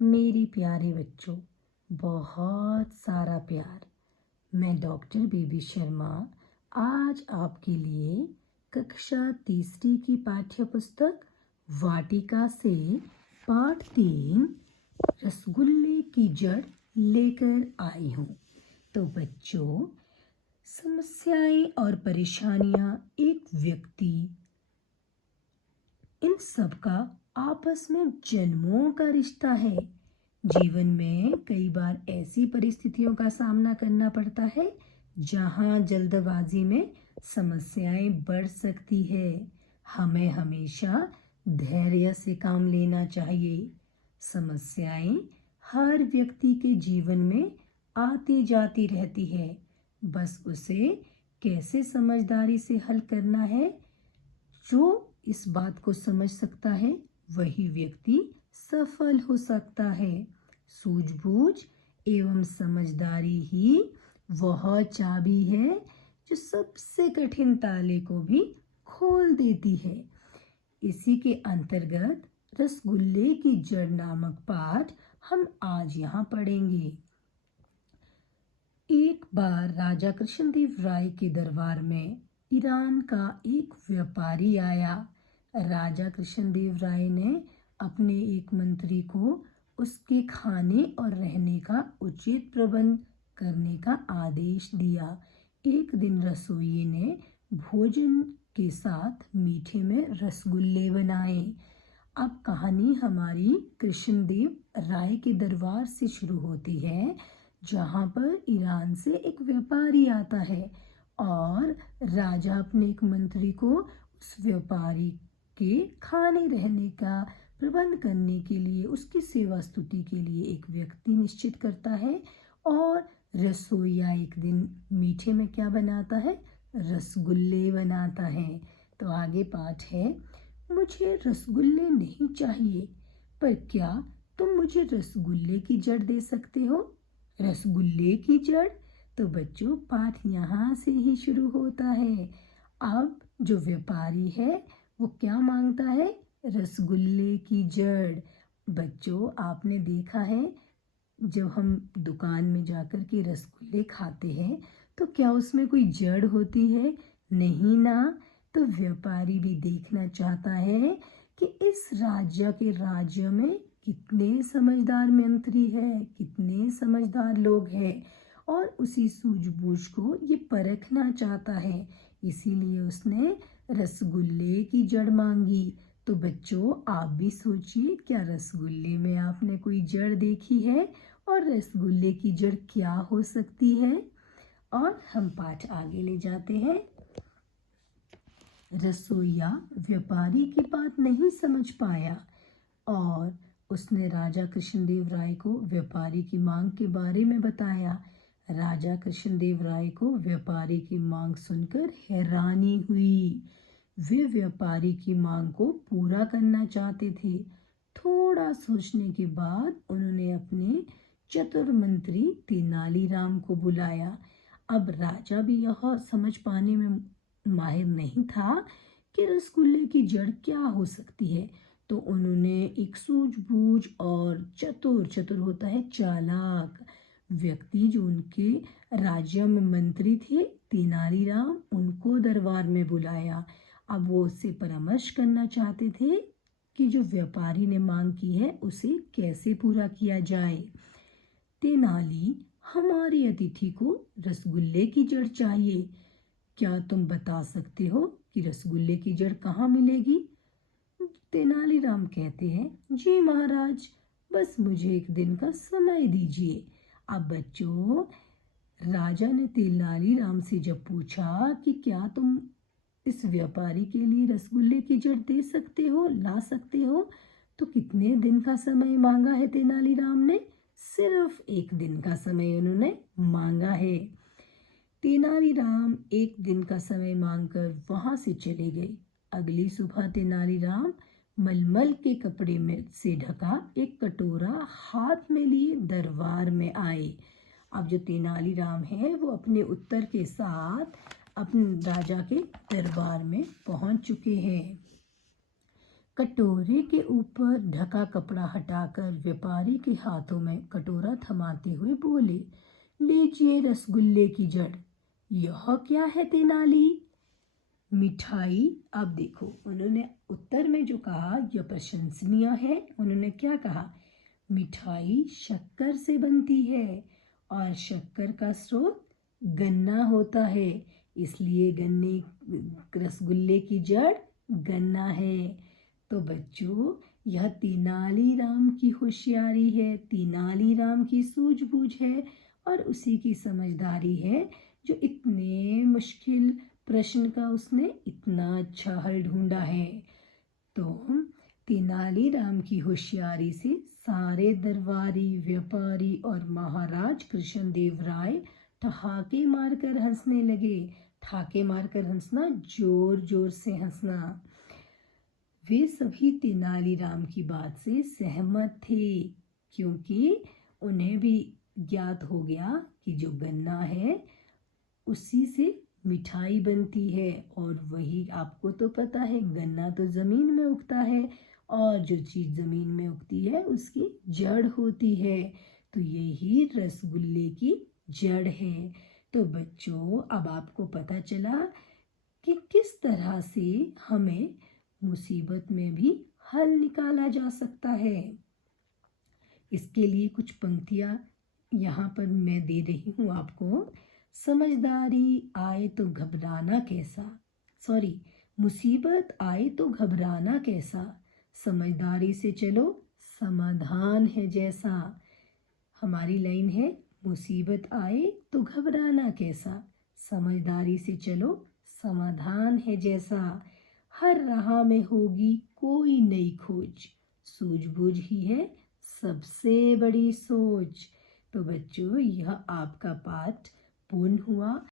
मेरे प्यारे बच्चों, बहुत सारा प्यार। मैं डॉक्टर बेबी शर्मा आज आपके लिए कक्षा तीसरी की पाठ्य पुस्तक वाटिका से पाठ 3 रसगुल्ले की जड़ लेकर आई हूँ। तो बच्चों, समस्याएं और परेशानियां एक व्यक्ति, इन सब का आपस में जन्मों का रिश्ता है। जीवन में कई बार ऐसी परिस्थितियों का सामना करना पड़ता है जहां जल्दबाजी में समस्याएं बढ़ सकती है। हमें हमेशा धैर्य से काम लेना चाहिए। समस्याएं हर व्यक्ति के जीवन में आती जाती रहती है, बस उसे कैसे समझदारी से हल करना है। जो इस बात को समझ सकता है वही व्यक्ति सफल हो सकता है। सूझबूझ एवं समझदारी ही वह चाबी है जो सबसे कठिन ताले को भी खोल देती है। इसी के अंतर्गत रसगुल्ले की जड़ नामक पाठ हम आज यहाँ पढ़ेंगे। एक बार राजा कृष्णदेव राय के दरबार में ईरान का एक व्यापारी आया। राजा कृष्णदेव राय ने अपने एक मंत्री को उसके खाने और रहने का उचित प्रबंध करने का आदेश दिया। एक दिन रसोइये ने भोजन के साथ मीठे में रसगुल्ले बनाए। अब कहानी हमारी कृष्णदेव राय के दरबार से शुरू होती है, जहाँ पर ईरान से एक व्यापारी आता है और राजा अपने एक मंत्री को उस व्यापारी के खाने रहने का प्रबंध करने के लिए, उसकी सेवा स्तुति के लिए एक व्यक्ति निश्चित करता है। और रसोइया एक दिन मीठे में क्या बनाता है? रसगुल्ले बनाता है। तो आगे पाठ है, मुझे रसगुल्ले नहीं चाहिए, पर क्या तुम मुझे रसगुल्ले की जड़ दे सकते हो? रसगुल्ले की जड़? तो बच्चों, पाठ यहाँ से ही शुरू होता है। अब जो व्यापारी है वो क्या मांगता है? रसगुल्ले की जड़। बच्चों, आपने देखा है जब हम दुकान में जाकर के रसगुल्ले खाते हैं तो क्या उसमें कोई जड़ होती है? नहीं ना। तो व्यापारी भी देखना चाहता है कि इस राज्य में कितने समझदार मंत्री है, कितने समझदार लोग हैं, और उसी सूझबूझ को ये परखना चाहता है। इसीलिए उसने रसगुल्ले की जड़ मांगी। तो बच्चों, आप भी सोचिए, क्या रसगुल्ले में आपने कोई जड़ देखी है? और रसगुल्ले की जड़ क्या हो सकती है? और हम पाठ आगे ले जाते हैं। रसोइया व्यापारी की बात नहीं समझ पाया और उसने राजा कृष्णदेव राय को व्यापारी की मांग के बारे में बताया। राजा कृष्णदेव राय को व्यापारी की मांग सुनकर हैरानी हुई। वे व्यापारी की मांग को पूरा करना चाहते थे। थोड़ा सोचने के बाद उन्होंने अपने चतुर मंत्री तेनालीराम को बुलाया। अब राजा भी यह समझ पाने में माहिर नहीं था कि रसगुल्ले की जड़ क्या हो सकती है। तो उन्होंने एक सूझबूझ और चतुर होता है चालाक व्यक्ति जो उनके राज्य में मंत्री थे, तेनालीराम, उनको दरबार में बुलाया। अब वो उससे परामर्श करना चाहते थे कि जो व्यापारी ने मांग की है उसे कैसे पूरा किया जाए। तेनाली, हमारे अतिथि को रसगुल्ले की जड़ चाहिए। क्या तुम बता सकते हो कि रसगुल्ले की जड़ कहाँ मिलेगी? तेनालीराम कहते हैं, जी महाराज, बस मुझे एक दिन का समय दीजिए। अब बच्चों, राजा ने तेनालीराम से जब पूछा कि क्या तुम इस व्यापारी के लिए रसगुल्ले की जड़ दे सकते हो, ला सकते हो, तो कितने दिन का समय मांगा है तेनालीराम ने? सिर्फ एक दिन का समय उन्होंने मांगा है। तेनालीराम एक दिन का समय मांगकर वहां से चले गए। अगली सुबह तेनालीराम मलमल के कपड़े में से ढका एक कटोरा हाथ में लिए दरबार में आए। अब जो तेनालीराम है वो अपने उत्तर के साथ अपने राजा के दरबार में पहुंच चुके हैं। कटोरे के ऊपर ढका कपड़ा हटाकर व्यापारी के हाथों में कटोरा थमाते हुए बोले, लीजिए रसगुल्ले की जड़। यह क्या है तेनाली? मिठाई। अब देखो, उन्होंने उत्तर में जो कहा यह प्रशंसनीय है। उन्होंने क्या कहा? मिठाई शक्कर से बनती है और शक्कर का स्रोत गन्ना होता है, इसलिए रसगुल्ले की जड़ गन्ना है। तो बच्चों, यह तेनालीराम की होशियारी है, तेनालीराम की सूझबूझ है और उसी की समझदारी है जो इतने मुश्किल प्रश्न का उसने इतना अच्छा हल ढूंढा है। तो तेनालीराम की होशियारी से सारे दरबारी, व्यापारी और महाराज कृष्णदेव राय ठहाके मारकर हंसने लगे। ठहाके मारकर हंसना, जोर जोर से हंसना। वे सभी तेनालीराम की बात से सहमत थे, क्योंकि उन्हें भी ज्ञात हो गया कि जो गन्ना है उसी से मिठाई बनती है, और वही आपको तो पता है, गन्ना तो ज़मीन में उगता है और जो चीज़ ज़मीन में उगती है उसकी जड़ होती है। तो यही रसगुल्ले की जड़ है। तो बच्चों, अब आपको पता चला कि किस तरह से हमें मुसीबत में भी हल निकाला जा सकता है। इसके लिए कुछ पंक्तियाँ यहाँ पर मैं दे रही हूँ आपको। समझदारी आए तो घबराना कैसा, मुसीबत आए तो घबराना कैसा, समझदारी से चलो समाधान है जैसा। हमारी लाइन है, मुसीबत आए तो घबराना कैसा, समझदारी से चलो समाधान है जैसा। हर राह में होगी कोई नई खोज, सूझबूझ ही है सबसे बड़ी सोच। तो बच्चों, यह आपका पाठ पूर्ण हुआ।